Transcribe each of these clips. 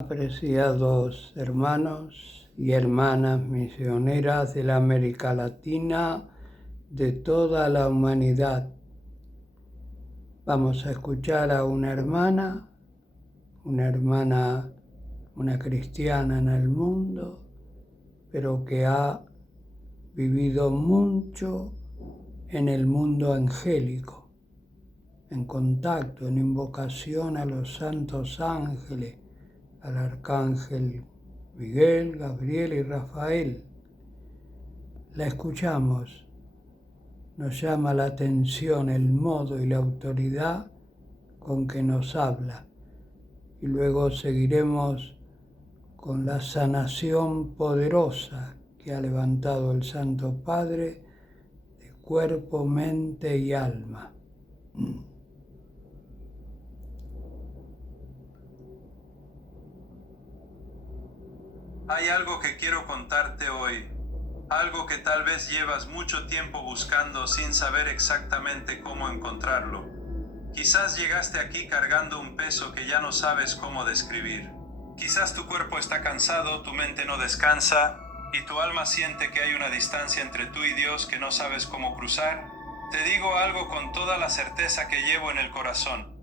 Apreciados hermanos y hermanas misioneras de la América Latina, de toda la humanidad, vamos a escuchar a una hermana, una cristiana en el mundo, pero que ha vivido mucho en el mundo angélico, en contacto, en invocación a los santos ángeles, al arcángel Miguel, Gabriel y Rafael. La escuchamos, nos llama la atención el modo y la autoridad con que nos habla, y luego seguiremos con la sanación poderosa que ha levantado el Santo Padre de cuerpo, mente y alma. Hay algo que quiero contarte hoy, algo que tal vez llevas mucho tiempo buscando sin saber exactamente cómo encontrarlo. Quizás llegaste aquí cargando un peso que ya no sabes cómo describir. Quizás tu cuerpo está cansado, tu mente no descansa, y tu alma siente que hay una distancia entre tú y Dios que no sabes cómo cruzar. Te digo algo con toda la certeza que llevo en el corazón.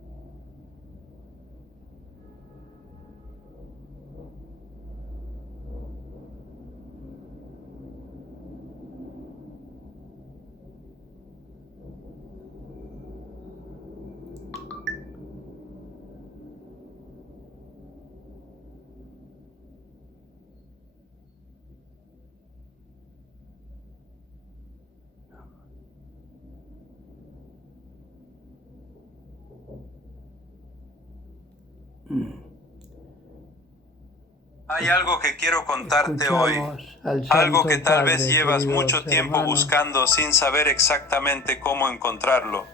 Hay algo que quiero contarte hoy, algo que tal vez llevas mucho tiempo buscando sin saber exactamente cómo encontrarlo.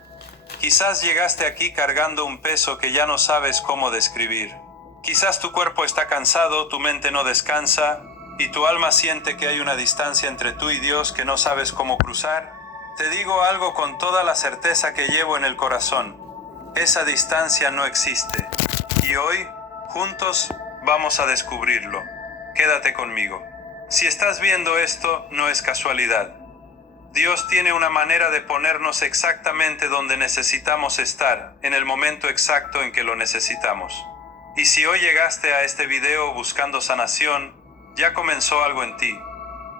Quizás llegaste aquí cargando un peso que ya no sabes cómo describir. Quizás tu cuerpo está cansado, tu mente no descansa, y tu alma siente que hay una distancia entre tú y Dios que no sabes cómo cruzar. Te digo algo con toda la certeza que llevo en el corazón. Esa distancia no existe. Y hoy, juntos, vamos a descubrirlo. Quédate conmigo. Si estás viendo esto, no es casualidad. Dios tiene una manera de ponernos exactamente donde necesitamos estar, en el momento exacto en que lo necesitamos. Y si hoy llegaste a este video buscando sanación, ya comenzó algo en ti.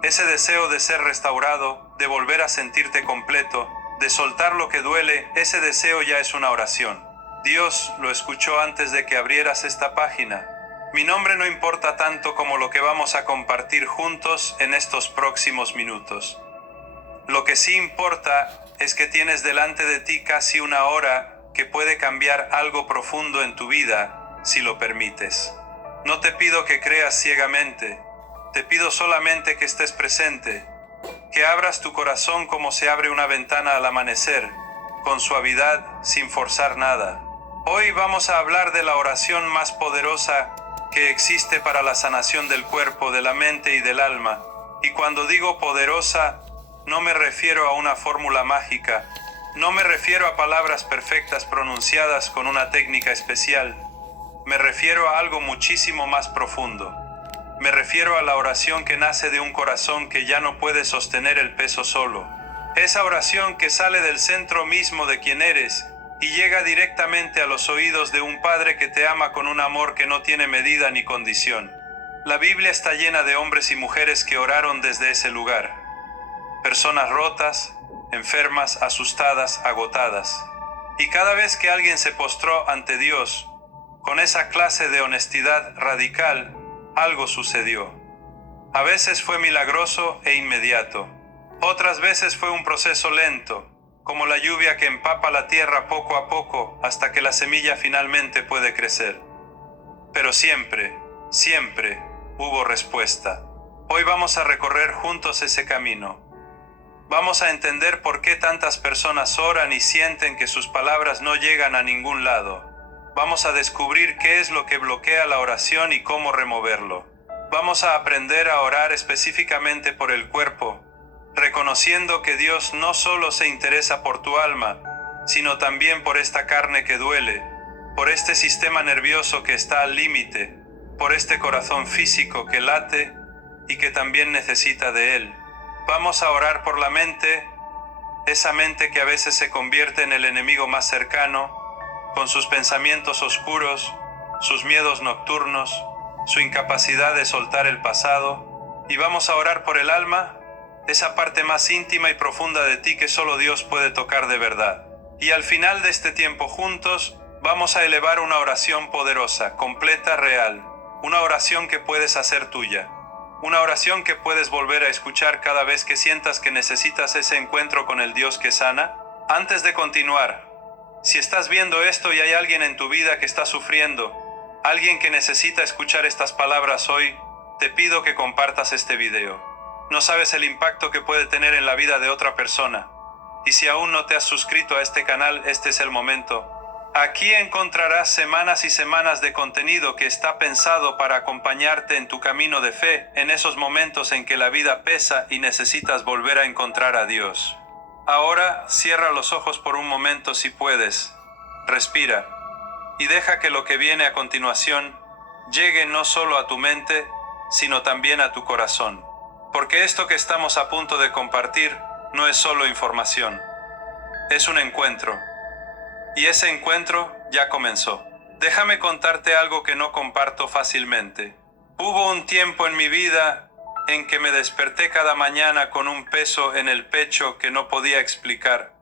Ese deseo de ser restaurado, de volver a sentirte completo, de soltar lo que duele, ese deseo ya es una oración. Dios lo escuchó antes de que abrieras esta página. Mi nombre no importa tanto como lo que vamos a compartir juntos en estos próximos minutos. Lo que sí importa es que tienes delante de ti casi una hora que puede cambiar algo profundo en tu vida, si lo permites. No te pido que creas ciegamente, te pido solamente que estés presente, que abras tu corazón como se abre una ventana al amanecer, con suavidad, sin forzar nada. Hoy vamos a hablar de la oración más poderosa que existe para la sanación del cuerpo, de la mente y del alma. Y cuando digo poderosa, no me refiero a una fórmula mágica, no me refiero a palabras perfectas pronunciadas con una técnica especial. Me refiero a algo muchísimo más profundo. Me refiero a la oración que nace de un corazón que ya no puede sostener el peso solo. Esa oración que sale del centro mismo de quien eres y llega directamente a los oídos de un Padre que te ama con un amor que no tiene medida ni condición. La Biblia está llena de hombres y mujeres que oraron desde ese lugar. Personas rotas, enfermas, asustadas, agotadas. Y cada vez que alguien se postró ante Dios, con esa clase de honestidad radical, algo sucedió. A veces fue milagroso e inmediato. Otras veces fue un proceso lento, como la lluvia que empapa la tierra poco a poco hasta que la semilla finalmente puede crecer. Pero siempre, siempre hubo respuesta. Hoy vamos a recorrer juntos ese camino. Vamos a entender por qué tantas personas oran y sienten que sus palabras no llegan a ningún lado. Vamos a descubrir qué es lo que bloquea la oración y cómo removerlo. Vamos a aprender a orar específicamente por el cuerpo, reconociendo que Dios no solo se interesa por tu alma, sino también por esta carne que duele, por este sistema nervioso que está al límite, por este corazón físico que late y que también necesita de Él. Vamos a orar por la mente, esa mente que a veces se convierte en el enemigo más cercano, con sus pensamientos oscuros, sus miedos nocturnos, su incapacidad de soltar el pasado. Y vamos a orar por el alma, esa parte más íntima y profunda de ti que solo Dios puede tocar de verdad. Y al final de este tiempo juntos, vamos a elevar una oración poderosa, completa, real. Una oración que puedes hacer tuya. Una oración que puedes volver a escuchar cada vez que sientas que necesitas ese encuentro con el Dios que sana. Antes de continuar, si estás viendo esto y hay alguien en tu vida que está sufriendo, alguien que necesita escuchar estas palabras hoy, te pido que compartas este video. No sabes el impacto que puede tener en la vida de otra persona. Y si aún no te has suscrito a este canal, este es el momento. Aquí encontrarás semanas y semanas de contenido que está pensado para acompañarte en tu camino de fe, en esos momentos en que la vida pesa y necesitas volver a encontrar a Dios. Ahora, cierra los ojos por un momento si puedes. Respira. Y deja que lo que viene a continuación llegue no solo a tu mente, sino también a tu corazón. Porque esto que estamos a punto de compartir no es solo información. Es un encuentro. Y ese encuentro ya comenzó. Déjame contarte algo que no comparto fácilmente. Hubo un tiempo en mi vida en que me desperté cada mañana con un peso en el pecho que no podía explicar.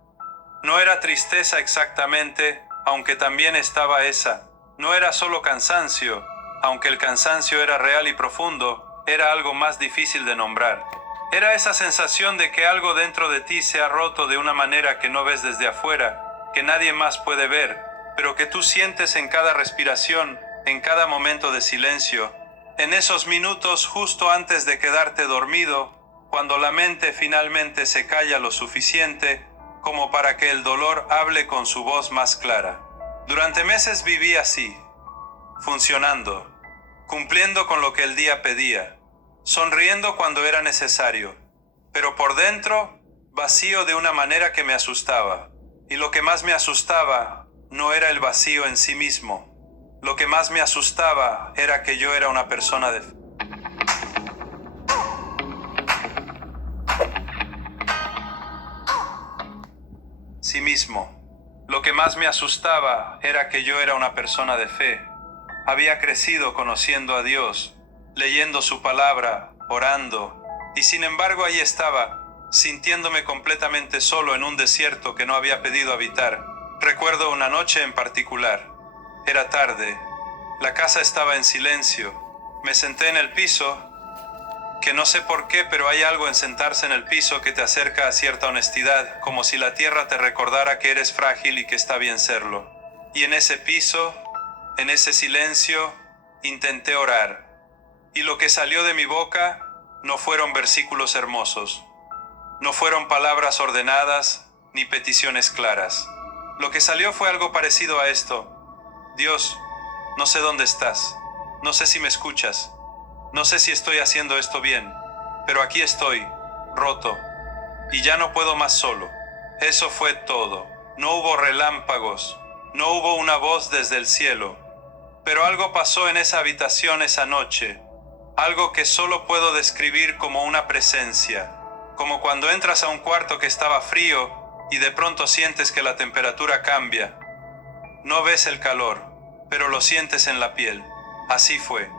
No era tristeza exactamente, aunque también estaba esa. No era solo cansancio, aunque el cansancio era real y profundo, era algo más difícil de nombrar. Era esa sensación de que algo dentro de ti se ha roto de una manera que no ves desde afuera, que nadie más puede ver, pero que tú sientes en cada respiración, en cada momento de silencio, en esos minutos justo antes de quedarte dormido, cuando la mente finalmente se calla lo suficiente como para que el dolor hable con su voz más clara. Durante meses viví así, funcionando, cumpliendo con lo que el día pedía, sonriendo cuando era necesario, pero por dentro, vacío de una manera que me asustaba. Y lo que más me asustaba no era el vacío en sí mismo. Lo que más me asustaba era que yo era una persona de... sí mismo. Lo que más me asustaba era que yo era una persona de fe. Había crecido conociendo a Dios, leyendo su palabra, orando, y sin embargo ahí estaba, sintiéndome completamente solo en un desierto que no había pedido habitar. Recuerdo una noche en particular. Era tarde. La casa estaba en silencio. Me senté en el piso, que no sé por qué, pero hay algo en sentarse en el piso que te acerca a cierta honestidad, como si la tierra te recordara que eres frágil y que está bien serlo. Y en ese piso, en ese silencio, intenté orar. Y lo que salió de mi boca no fueron versículos hermosos. No fueron palabras ordenadas ni peticiones claras. Lo que salió fue algo parecido a esto. Dios, no sé dónde estás. No sé si me escuchas. No sé si estoy haciendo esto bien. Pero aquí estoy, roto. Y ya no puedo más solo. Eso fue todo. No hubo relámpagos. No hubo una voz desde el cielo. Pero algo pasó en esa habitación esa noche. Algo que solo puedo describir como una presencia. Como cuando entras a un cuarto que estaba frío y de pronto sientes que la temperatura cambia. No ves el calor, pero lo sientes en la piel. Así fue.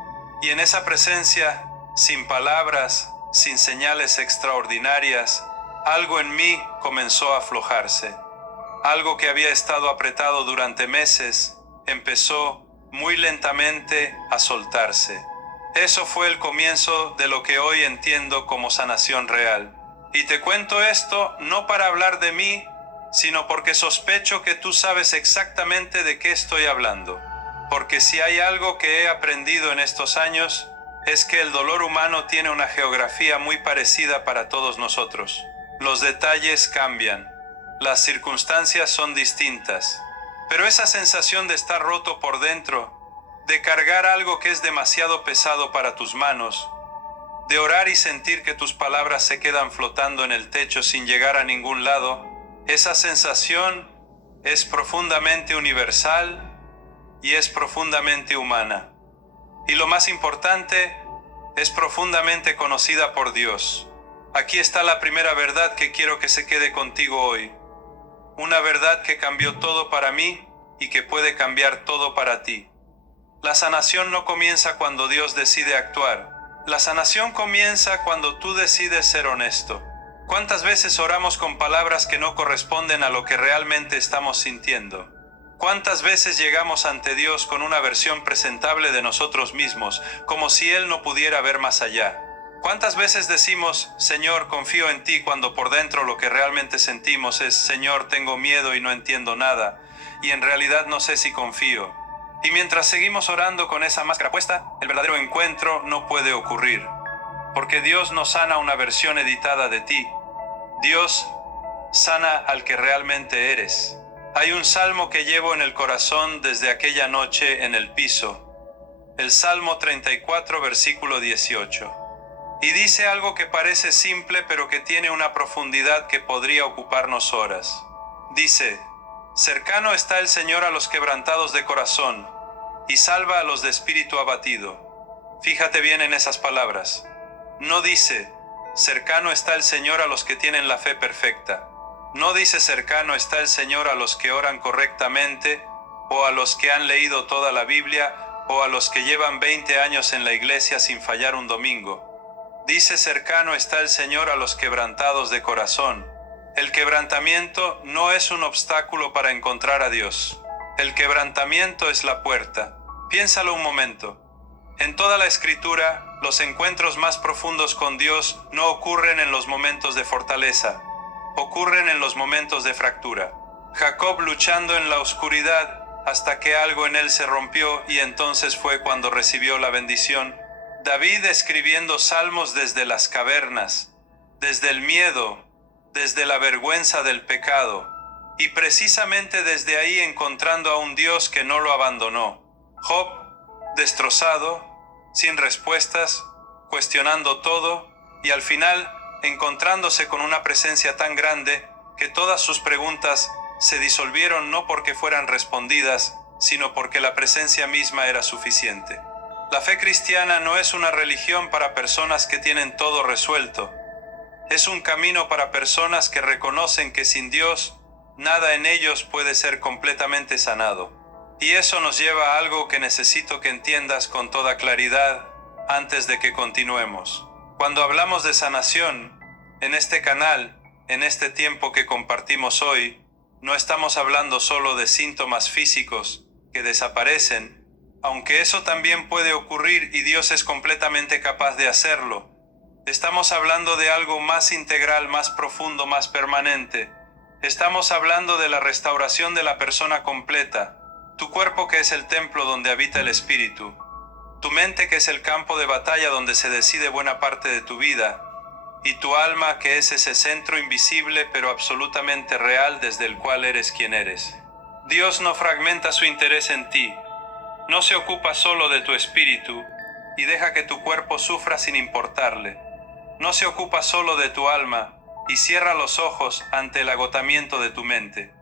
Y en esa presencia, sin palabras, sin señales extraordinarias, algo en mí comenzó a aflojarse. Algo que había estado apretado durante meses empezó muy lentamente a soltarse. Eso fue el comienzo de lo que hoy entiendo como sanación real. Y te cuento esto no para hablar de mí, sino porque sospecho que tú sabes exactamente de qué estoy hablando. Porque si hay algo que he aprendido en estos años, es que el dolor humano tiene una geografía muy parecida para todos nosotros. Los detalles cambian, las circunstancias son distintas, pero esa sensación de estar roto por dentro, de cargar algo que es demasiado pesado para tus manos, de orar y sentir que tus palabras se quedan flotando en el techo sin llegar a ningún lado, esa sensación es profundamente universal y es profundamente humana. Y lo más importante, es profundamente conocida por Dios. Aquí está la primera verdad que quiero que se quede contigo hoy. Una verdad que cambió todo para mí y que puede cambiar todo para ti. La sanación no comienza cuando Dios decide actuar. La sanación comienza cuando tú decides ser honesto. ¿Cuántas veces oramos con palabras que no corresponden a lo que realmente estamos sintiendo? ¿Cuántas veces llegamos ante Dios con una versión presentable de nosotros mismos, como si Él no pudiera ver más allá? ¿Cuántas veces decimos, Señor, confío en ti, cuando por dentro lo que realmente sentimos es, Señor, tengo miedo y no entiendo nada, y en realidad no sé si confío? Y mientras seguimos orando con esa máscara puesta, el verdadero encuentro no puede ocurrir. Porque Dios no sana una versión editada de ti. Dios sana al que realmente eres. Hay un salmo que llevo en el corazón desde aquella noche en el piso. El Salmo 34, versículo 18. Y dice algo que parece simple, pero que tiene una profundidad que podría ocuparnos horas. Dice: cercano está el Señor a los quebrantados de corazón, y salva a los de espíritu abatido. Fíjate bien en esas palabras. No dice, cercano está el Señor a los que tienen la fe perfecta. No dice, cercano está el Señor a los que oran correctamente, o a los que han leído toda la Biblia, o a los que llevan 20 años en la iglesia sin fallar un domingo. Dice, cercano está el Señor a los quebrantados de corazón. El quebrantamiento no es un obstáculo para encontrar a Dios. El quebrantamiento es la puerta. Piénsalo un momento. En toda la Escritura, los encuentros más profundos con Dios no ocurren en los momentos de fortaleza, ocurren en los momentos de fractura. Jacob luchando en la oscuridad hasta que algo en él se rompió, y entonces fue cuando recibió la bendición. David escribiendo salmos desde las cavernas, desde el miedo, desde la vergüenza del pecado, y precisamente desde ahí encontrando a un Dios que no lo abandonó. Job, destrozado, sin respuestas, cuestionando todo, y al final encontrándose con una presencia tan grande que todas sus preguntas se disolvieron no porque fueran respondidas, sino porque la presencia misma era suficiente. La fe cristiana no es una religión para personas que tienen todo resuelto. Es un camino para personas que reconocen que sin Dios, nada en ellos puede ser completamente sanado. Y eso nos lleva a algo que necesito que entiendas con toda claridad antes de que continuemos. Cuando hablamos de sanación, en este canal, en este tiempo que compartimos hoy, no estamos hablando solo de síntomas físicos que desaparecen, aunque eso también puede ocurrir y Dios es completamente capaz de hacerlo. Estamos hablando de algo más integral, más profundo, más permanente. Estamos hablando de la restauración de la persona completa, tu cuerpo que es el templo donde habita el Espíritu, tu mente que es el campo de batalla donde se decide buena parte de tu vida, y tu alma que es ese centro invisible pero absolutamente real desde el cual eres quien eres. Dios no fragmenta su interés en ti, no se ocupa solo de tu espíritu y deja que tu cuerpo sufra sin importarle. No se ocupa solo de tu alma y cierra los ojos ante el agotamiento de tu mente.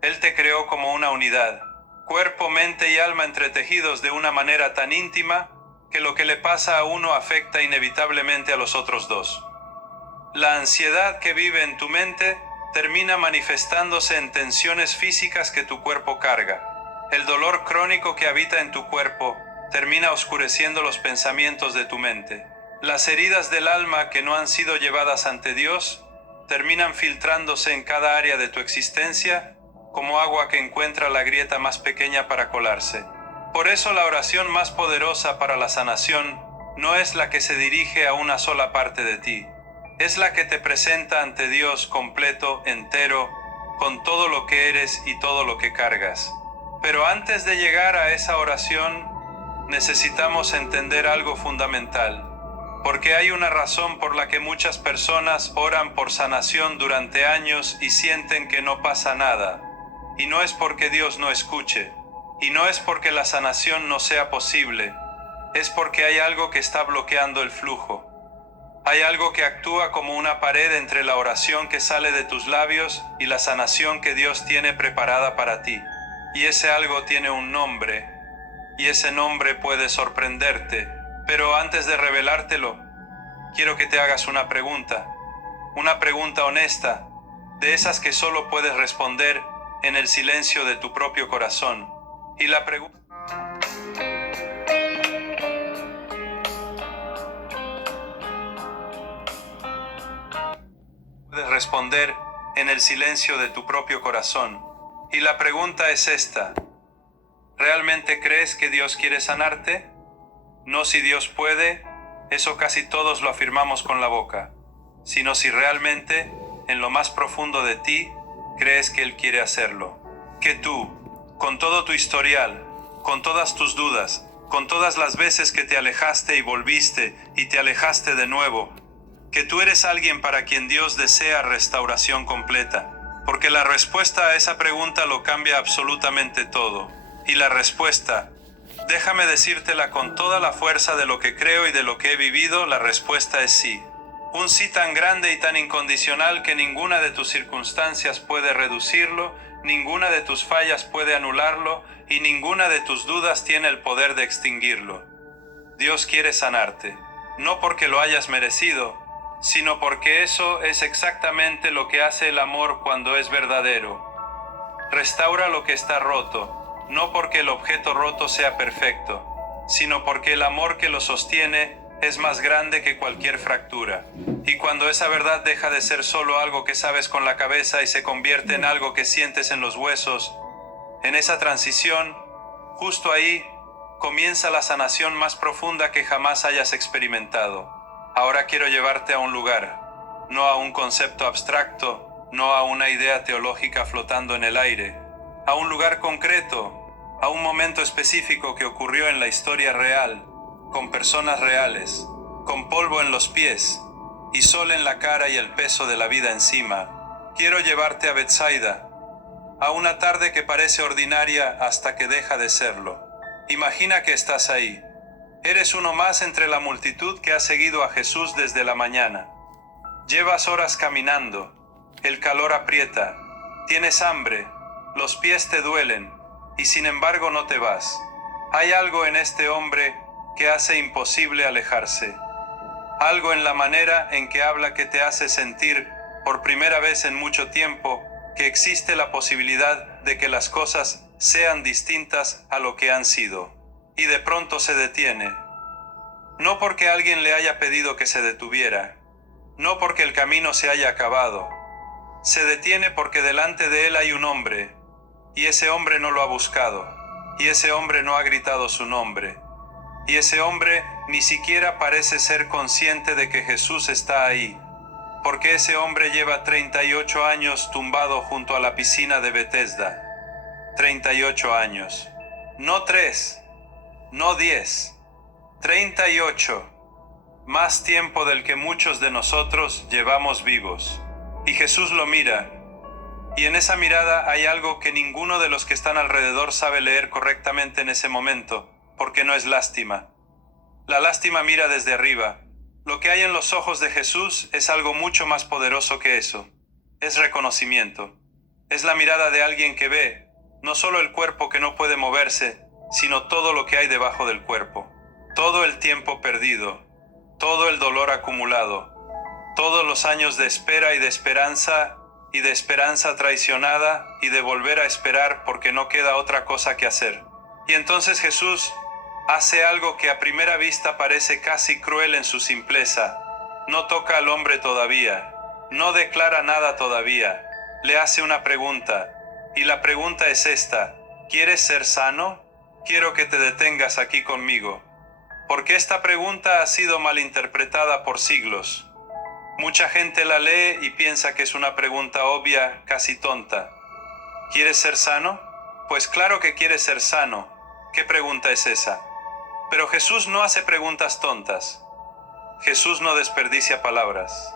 Él te creó como una unidad, cuerpo, mente y alma entretejidos de una manera tan íntima que lo que le pasa a uno afecta inevitablemente a los otros dos. La ansiedad que vive en tu mente termina manifestándose en tensiones físicas que tu cuerpo carga. El dolor crónico que habita en tu cuerpo termina oscureciendo los pensamientos de tu mente. Las heridas del alma que no han sido llevadas ante Dios terminan filtrándose en cada área de tu existencia como agua que encuentra la grieta más pequeña para colarse. Por eso la oración más poderosa para la sanación no es la que se dirige a una sola parte de ti. Es la que te presenta ante Dios completo, entero, con todo lo que eres y todo lo que cargas. Pero antes de llegar a esa oración, necesitamos entender algo fundamental. Porque hay una razón por la que muchas personas oran por sanación durante años y sienten que no pasa nada. Y no es porque Dios no escuche. Y no es porque la sanación no sea posible. Es porque hay algo que está bloqueando el flujo. Hay algo que actúa como una pared entre la oración que sale de tus labios y la sanación que Dios tiene preparada para ti. Y ese algo tiene un nombre. y ese nombre puede sorprenderte. Pero antes de revelártelo, quiero que te hagas una pregunta honesta, de esas que solo puedes responder en el silencio de tu propio corazón. Y la pregunta puedes responder en el silencio de tu propio corazón. Y la pregunta es esta: ¿realmente crees que Dios quiere sanarte? No si Dios puede, eso casi todos lo afirmamos con la boca, sino si realmente, en lo más profundo de ti, crees que Él quiere hacerlo. Que tú, con todo tu historial, con todas tus dudas, con todas las veces que te alejaste y volviste y te alejaste de nuevo, que tú eres alguien para quien Dios desea restauración completa, porque la respuesta a esa pregunta lo cambia absolutamente todo. Y la respuesta, déjame decírtela con toda la fuerza de lo que creo y de lo que he vivido, la respuesta es sí. Un sí tan grande y tan incondicional que ninguna de tus circunstancias puede reducirlo, ninguna de tus fallas puede anularlo y ninguna de tus dudas tiene el poder de extinguirlo. Dios quiere sanarte, no porque lo hayas merecido, sino porque eso es exactamente lo que hace el amor cuando es verdadero. Restaura lo que está roto, no porque el objeto roto sea perfecto, sino porque el amor que lo sostiene es más grande que cualquier fractura. Y cuando esa verdad deja de ser solo algo que sabes con la cabeza y se convierte en algo que sientes en los huesos, en esa transición, justo ahí, comienza la sanación más profunda que jamás hayas experimentado. Ahora quiero llevarte a un lugar, no a un concepto abstracto, no a una idea teológica flotando en el aire, a un lugar concreto, a un momento específico que ocurrió en la historia real, con personas reales, con polvo en los pies y sol en la cara y el peso de la vida encima. Quiero llevarte a Betsaida, a una tarde que parece ordinaria hasta que deja de serlo. Imagina que estás ahí. Eres uno más entre la multitud que ha seguido a Jesús desde la mañana. Llevas horas caminando, el calor aprieta, tienes hambre, los pies te duelen, y sin embargo no te vas. Hay algo en este hombre que hace imposible alejarse. Algo en la manera en que habla que te hace sentir, por primera vez en mucho tiempo, que existe la posibilidad de que las cosas sean distintas a lo que han sido. Y de pronto se detiene. No porque alguien le haya pedido que se detuviera, no porque el camino se haya acabado. Se detiene porque delante de él hay un hombre, y ese hombre no lo ha buscado, y ese hombre no ha gritado su nombre, y ese hombre ni siquiera parece ser consciente de que Jesús está ahí, porque ese hombre lleva 38 años tumbado junto a la piscina de Betesda. 38 años. No 3. No 10, 38, más tiempo del que muchos de nosotros llevamos vivos. Y Jesús lo mira, y en esa mirada hay algo que ninguno de los que están alrededor sabe leer correctamente en ese momento, porque no es lástima. La lástima mira desde arriba. Lo que hay en los ojos de Jesús es algo mucho más poderoso que eso. Es reconocimiento. Es la mirada de alguien que ve, no solo el cuerpo que no puede moverse, sino todo lo que hay debajo del cuerpo, todo el tiempo perdido, todo el dolor acumulado, todos los años de espera y de esperanza traicionada y de volver a esperar porque no queda otra cosa que hacer. Y entonces Jesús hace algo que a primera vista parece casi cruel en su simpleza. No toca al hombre todavía, no declara nada todavía, le hace una pregunta, y la pregunta es esta: ¿quieres ser sano? Quiero que te detengas aquí conmigo, porque esta pregunta ha sido malinterpretada por siglos. Mucha gente la lee y piensa que es una pregunta obvia, casi tonta. ¿Quieres ser sano? Pues claro que quieres ser sano. ¿Qué pregunta es esa? Pero Jesús no hace preguntas tontas. Jesús no desperdicia palabras.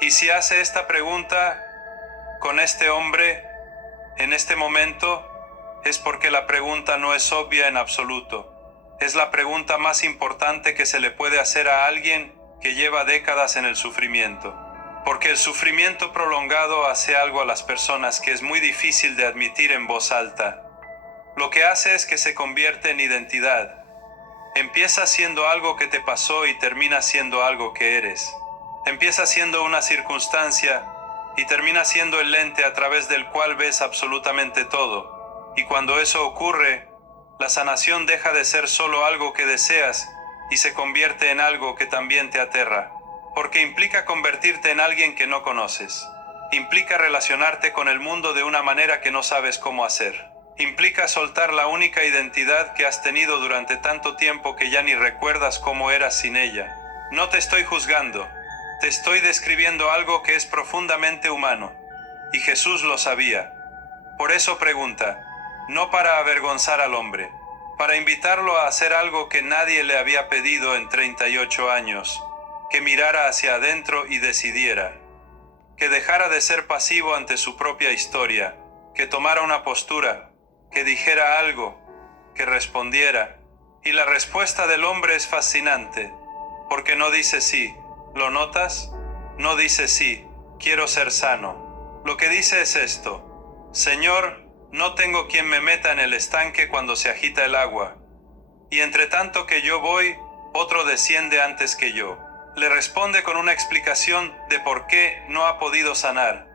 Y si hace esta pregunta con este hombre, en este momento, es porque la pregunta no es obvia en absoluto. Es la pregunta más importante que se le puede hacer a alguien que lleva décadas en el sufrimiento. Porque el sufrimiento prolongado hace algo a las personas que es muy difícil de admitir en voz alta. lo que hace es que se convierte en identidad. Empieza siendo algo que te pasó y termina siendo algo que eres. Empieza siendo una circunstancia y termina siendo el lente a través del cual ves absolutamente todo. Y cuando eso ocurre, la sanación deja de ser solo algo que deseas y se convierte en algo que también te aterra. Porque implica convertirte en alguien que no conoces. Implica relacionarte con el mundo de una manera que no sabes cómo hacer. Implica soltar la única identidad que has tenido durante tanto tiempo que ya ni recuerdas cómo eras sin ella. No te estoy juzgando. Te estoy describiendo algo que es profundamente humano. Y Jesús lo sabía. Por eso pregunta, no para avergonzar al hombre, para invitarlo a hacer algo que nadie le había pedido en 38 años, que mirara hacia adentro y decidiera, que dejara de ser pasivo ante su propia historia, que tomara una postura, que dijera algo, que respondiera. Y la respuesta del hombre es fascinante, porque no dice sí. ¿Lo notas? No dice sí, quiero ser sano. Lo que dice es esto: Señor, no tengo quien me meta en el estanque cuando se agita el agua. Y entre tanto que yo voy, otro desciende antes que yo. Le responde con una explicación de por qué no ha podido sanar.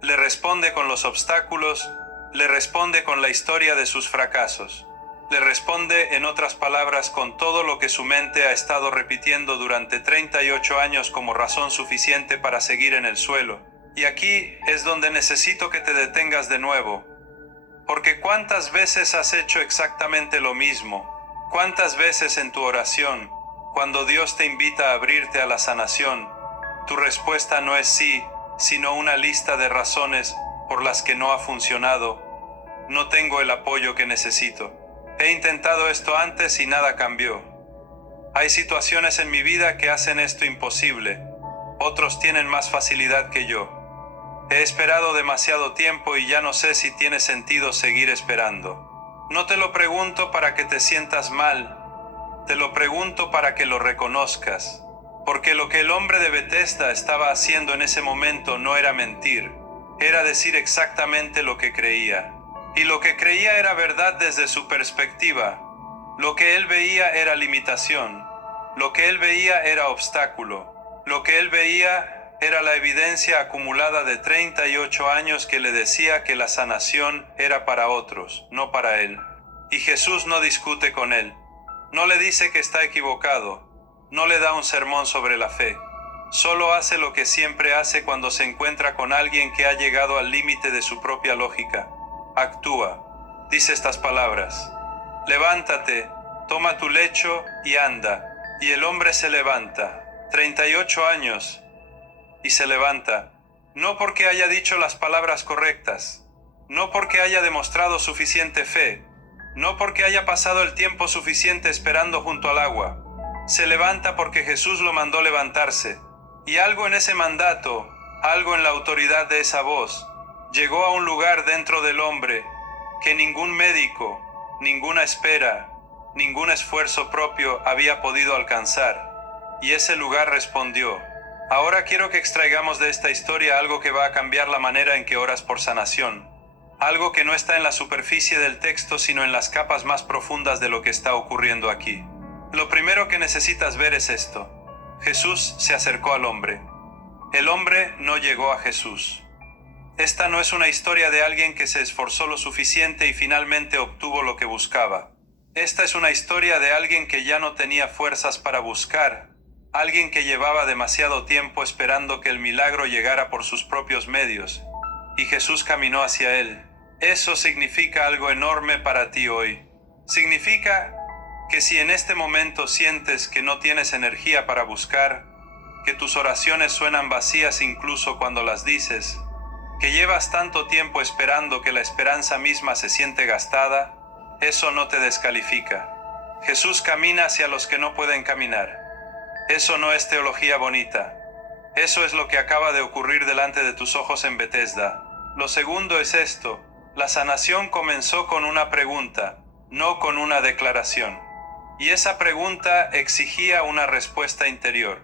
Le responde con los obstáculos, le responde con la historia de sus fracasos. Le responde, en otras palabras, con todo lo que su mente ha estado repitiendo durante 38 años como razón suficiente para seguir en el suelo. Y aquí es donde necesito que te detengas de nuevo. Porque ¿cuántas veces has hecho exactamente lo mismo? ¿Cuántas veces en tu oración, cuando Dios te invita a abrirte a la sanación, tu respuesta no es sí, sino una lista de razones por las que no ha funcionado? No tengo el apoyo que necesito. He intentado esto antes y nada cambió. Hay situaciones en mi vida que hacen esto imposible. Otros tienen más facilidad que yo. He esperado demasiado tiempo y ya no sé si tiene sentido seguir esperando. No te lo pregunto para que te sientas mal. Te lo pregunto para que lo reconozcas. Porque lo que el hombre de Bethesda estaba haciendo en ese momento no era mentir. Era decir exactamente lo que creía. Y lo que creía era verdad desde su perspectiva. Lo que él veía era limitación. Lo que él veía era obstáculo. Lo que él veía era la evidencia acumulada de 38 años que le decía que la sanación era para otros, no para él. Y Jesús no discute con él. No le dice que está equivocado. No le da un sermón sobre la fe. Solo hace lo que siempre hace cuando se encuentra con alguien que ha llegado al límite de su propia lógica. Actúa. Dice estas palabras: levántate, toma tu lecho y anda. Y el hombre se levanta. 38 años. Y se levanta. No porque haya dicho las palabras correctas. No porque haya demostrado suficiente fe. No porque haya pasado el tiempo suficiente esperando junto al agua. Se levanta porque Jesús lo mandó levantarse. Y algo en ese mandato, algo en la autoridad de esa voz, llegó a un lugar dentro del hombre que ningún médico, ninguna espera, ningún esfuerzo propio había podido alcanzar. Y ese lugar respondió. Ahora quiero que extraigamos de esta historia algo que va a cambiar la manera en que oras por sanación. Algo que no está en la superficie del texto, sino en las capas más profundas de lo que está ocurriendo aquí. Lo primero que necesitas ver es esto. Jesús se acercó al hombre. El hombre no llegó a Jesús. Esta no es una historia de alguien que se esforzó lo suficiente y finalmente obtuvo lo que buscaba. Esta es una historia de alguien que ya no tenía fuerzas para buscar, alguien que llevaba demasiado tiempo esperando que el milagro llegara por sus propios medios, y Jesús caminó hacia él. Eso significa algo enorme para ti hoy. Significa que si en este momento sientes que no tienes energía para buscar, que tus oraciones suenan vacías incluso cuando las dices, que llevas tanto tiempo esperando que la esperanza misma se siente gastada, eso no te descalifica. Jesús camina hacia los que no pueden caminar. Eso no es teología bonita. Eso es lo que acaba de ocurrir delante de tus ojos en Bethesda. Lo segundo es esto: la sanación comenzó con una pregunta, no con una declaración. Y esa pregunta exigía una respuesta interior.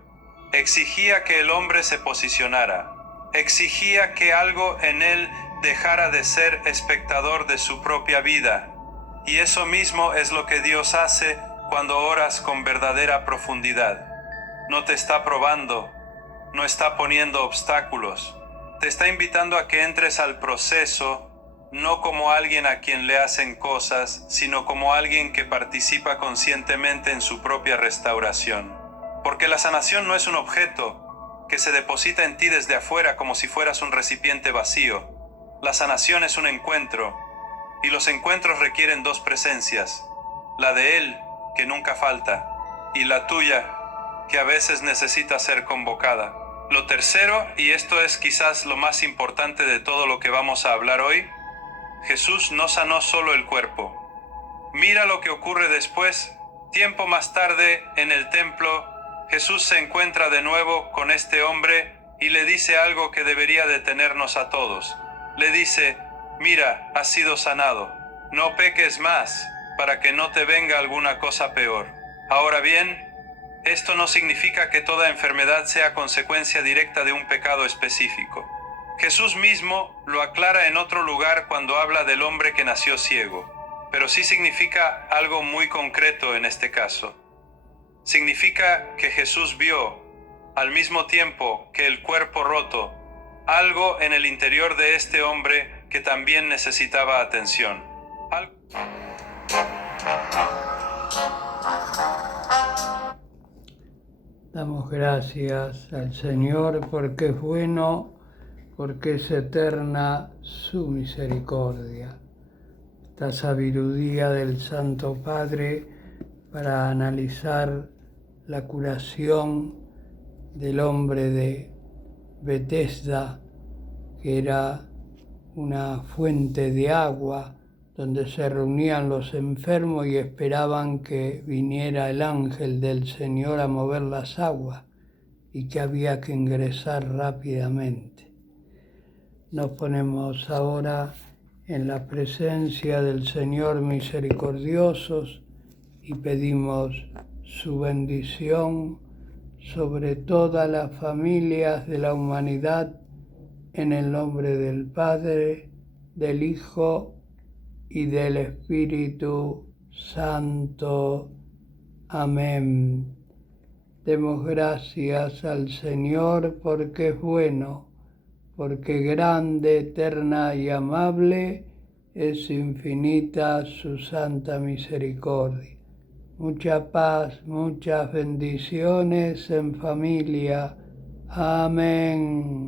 Exigía que el hombre se posicionara. Exigía que algo en él dejara de ser espectador de su propia vida Y eso mismo es lo que Dios hace cuando oras con verdadera profundidad. No te está probando, no está poniendo obstáculos. Te está invitando a que entres al proceso, no como alguien a quien le hacen cosas, sino como alguien que participa conscientemente en su propia restauración. Porque la sanación no es un objeto que se deposita en ti desde afuera como si fueras un recipiente vacío. La sanación es un encuentro, y los encuentros requieren dos presencias, la de Él, que nunca falta, y la tuya, que a veces necesita ser convocada. Lo tercero, y esto es quizás lo más importante de todo lo que vamos a hablar hoy, Jesús no sanó solo el cuerpo. Mira lo que ocurre después. Tiempo más tarde, en el templo, Jesús se encuentra de nuevo con este hombre y le dice algo que debería detenernos a todos. Le dice: mira, has sido sanado. No peques más, para que no te venga alguna cosa peor. Ahora bien, esto no significa que toda enfermedad sea consecuencia directa de un pecado específico. Jesús mismo lo aclara en otro lugar cuando habla del hombre que nació ciego, pero sí significa algo muy concreto en este caso. Significa que Jesús vio, al mismo tiempo que el cuerpo roto, algo en el interior de este hombre que también necesitaba atención. Damos gracias al Señor porque es bueno, porque es eterna su misericordia. Esta sabiduría del Santo Padre para analizar la curación del hombre de Betesda, que era una fuente de agua donde se reunían los enfermos y esperaban que viniera el ángel del Señor a mover las aguas y que había que ingresar rápidamente. Nos ponemos ahora en la presencia del Señor misericordiosos y pedimos su bendición sobre todas las familias de la humanidad, en el nombre del Padre, del Hijo y del Espíritu Santo. Amén. Demos gracias al Señor porque es bueno, porque grande, eterna y amable es infinita su santa misericordia. Mucha paz, muchas bendiciones en familia. Amén.